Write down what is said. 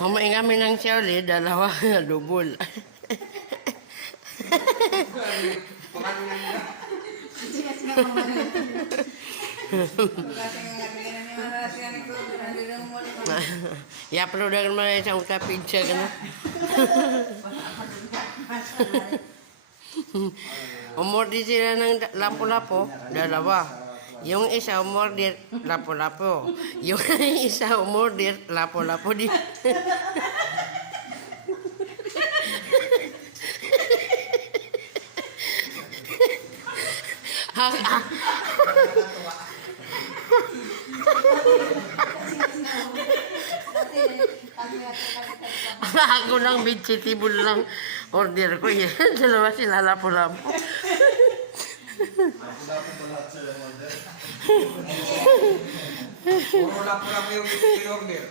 Kumain kami ng Charlie, dalawa, double. I-upload ako mga isang utapid siya, gano'n. Umordi sila ng lapo-lapo, dalawa. Yung isa umordir, lapo-lapo. Yung isa umordir, lapo-lapo din. Ako lang vegetable lang order ko yan. Dalawa sila lapo-lapo. Puro lapo-lapo yung in-order.